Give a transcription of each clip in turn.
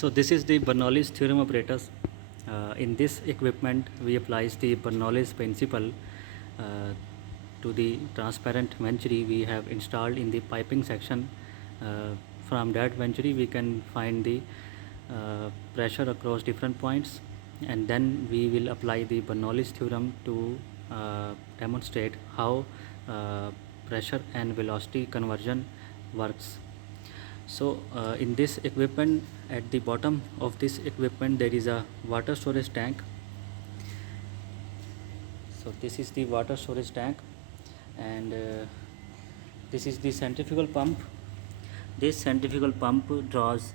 So this is the Bernoulli's theorem apparatus. In this equipment we applies the Bernoulli's principle to the transparent venturi we have installed in the piping section. From that venturi we can find the pressure across different points, and then we will apply the Bernoulli's theorem to demonstrate how pressure and velocity conversion works. So in this equipment, at the bottom of this equipment there is a water storage tank. So this is the water storage tank, and this is the centrifugal pump. This centrifugal pump draws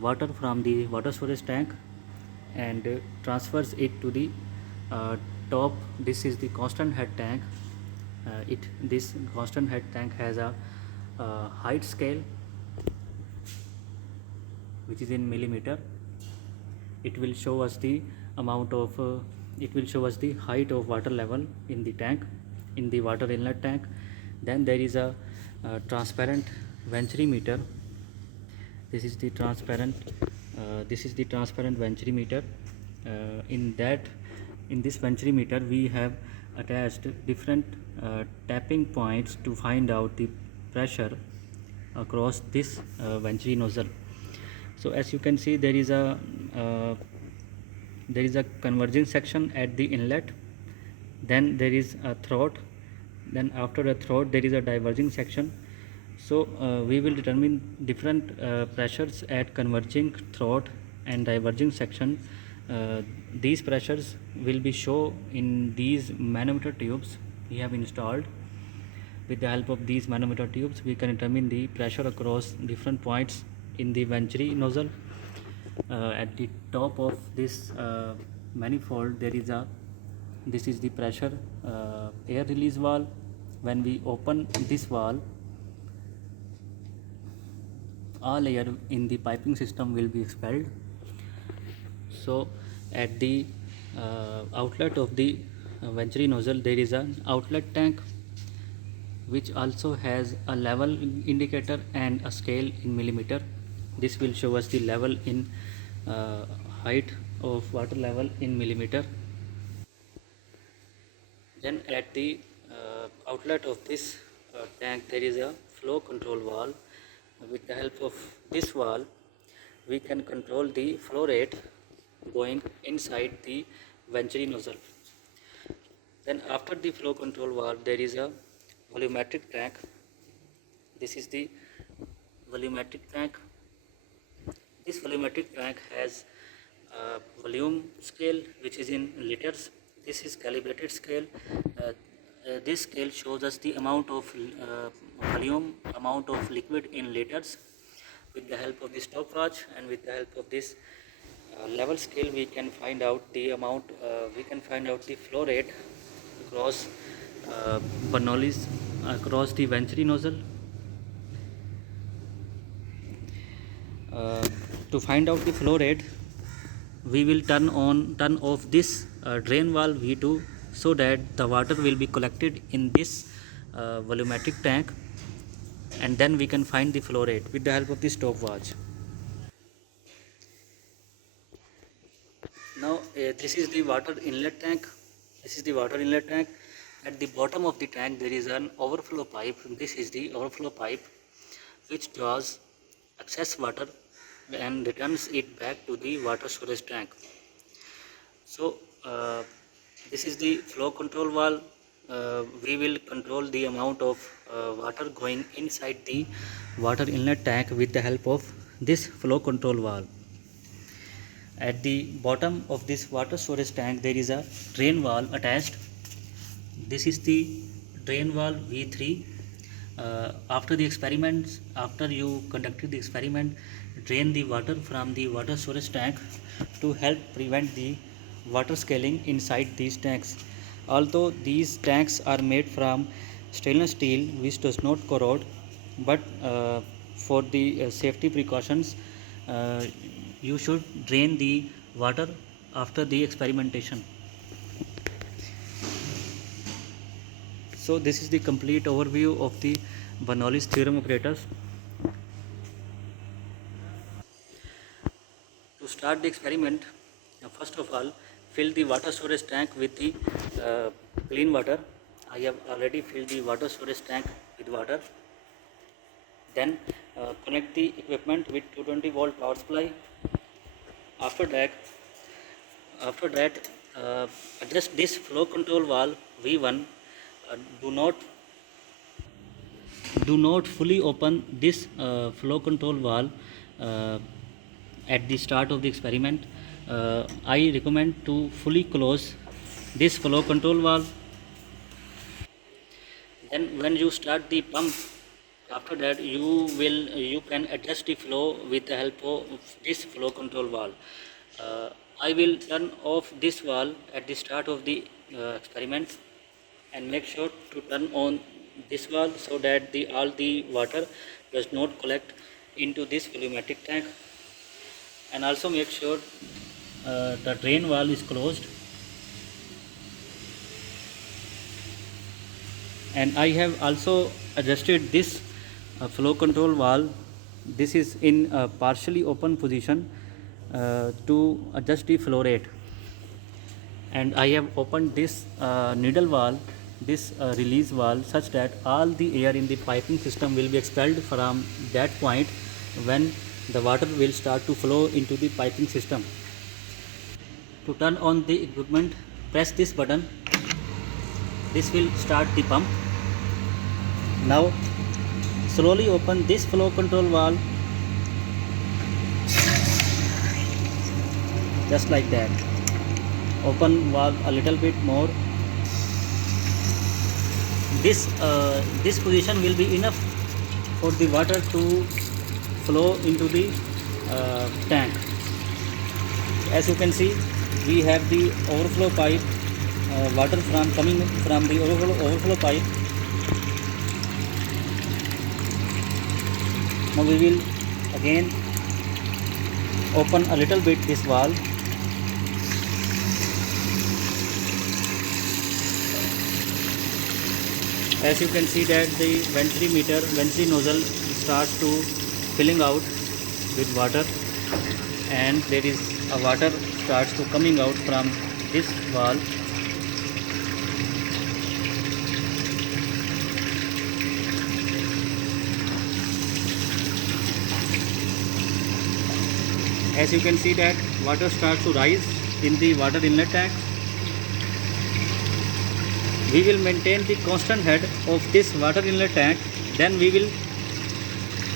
water from the water storage tank and transfers it to the uh, top. This is the constant head tank. This constant head tank has a height scale which is in millimeter. It will show us the amount of it will show us the height of water level in the tank, in the water inlet tank. Then there is a transparent venturi meter. This is the transparent venturi meter. In that, in this venturi meter we have attached different tapping points to find out the pressure across this venturi nozzle. So as you can see, uh, there is a converging section at the inlet, then there is a throat, then after a throat there is a diverging section. So we will determine different pressures at converging throat and diverging section. These pressures will be shown in these manometer tubes we have installed. With the help of these manometer tubes we can determine the pressure across different points in the venturi nozzle. At the top of this manifold there is a this is the pressure air release valve. When we open this valve, all air in the piping system will be expelled. So at the outlet of the venturi nozzle there is an outlet tank which also has a level indicator and a scale in millimeter. This will show us the level in uh, height of water level in millimeter. Then at the outlet of this tank there is a flow control valve. With the help of this valve we can control the flow rate going inside the venturi nozzle. Then after the flow control valve there is a volumetric tank. This is the volumetric tank. This volumetric tank has a volume scale which is in liters. This is calibrated scale. This scale shows us the amount of volume, amount of liquid in liters. With the help of this stopwatch and with the help of this level scale we can find out the amount, we can find out the flow rate across Bernoulli's, across the venturi nozzle. Uh, to find out the flow rate we will turn off this drain valve V2, so that the water will be collected in this volumetric tank, and then we can find the flow rate with the help of the stopwatch. Now this is the water inlet tank. This is the water inlet tank. At the bottom of the tank there is an overflow pipe. This is the overflow pipe which draws excess water and returns it back to the water storage tank. So this is the flow control valve. We will control the amount of water going inside the water inlet tank with the help of this flow control valve. At the bottom of this water storage tank there is a drain valve attached. This is the drain valve V3. After the experiments, after you conducted the experiment, drain the water from the water storage tank to help prevent the water scaling inside these tanks. Although these tanks are made from stainless steel which does not corrode, but for the safety precautions you should drain the water after the experimentation. So this is the complete overview of the Bernoulli's theorem apparatus. start the experiment, first of all, fill the water storage tank with the clean water. I have already filled the water storage tank with water. Then connect the equipment with 220 volt power supply. After that, adjust this flow control valve V1. Do not fully open this flow control valve at the start of the experiment. I recommend to fully close this flow control valve. Then when you start the pump, after that you can adjust the flow with the help of this flow control valve. I will turn off this valve at the start of the experiment, and make sure to turn on this valve so that all the water does not collect into this volumetric tank, and also make sure the drain valve is closed. And I have also adjusted this flow control valve. This is in a partially open position to adjust the flow rate, and I have opened this needle valve, this release valve, such that all the air in the piping system will be expelled from that point when the water will start to flow into the piping system. To turn on the equipment, press this button. This will start the pump. Now slowly open this flow control valve, just like that. Open valve a little bit more. This position will be enough for the water to flow into the tank. As you can see, we have the overflow pipe, water coming from the overflow pipe. Now we will again open a little bit this valve. As you can see that the venturi nozzle starts to filling out with water, and there is a water starts to coming out from this valve. As you can see that water starts to rise in the water inlet tank. We will maintain the constant head of this water inlet tank. Then we will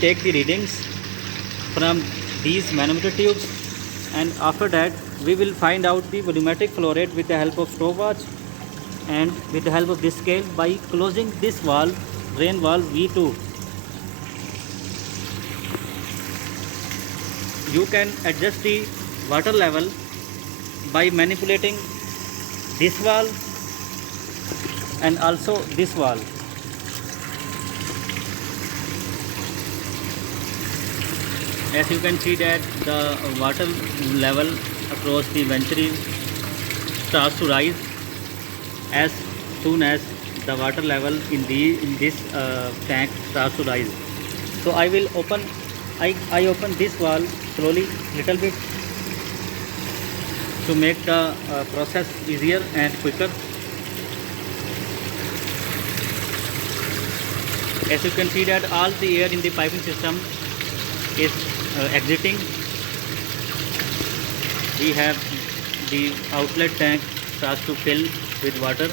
take the readings from these manometer tubes, and after that we will find out the volumetric flow rate with the help of stopwatch and with the help of this scale by closing this valve, drain valve V2. You can adjust the water level by manipulating this valve and also this valve. As you can see that the water level across the venturi starts to rise as soon as the water level in this tank starts to rise. So I will open this valve slowly little bit to make the process easier and quicker. As you can see that all the air in the piping system is exiting. We have the outlet tank starts to fill with water.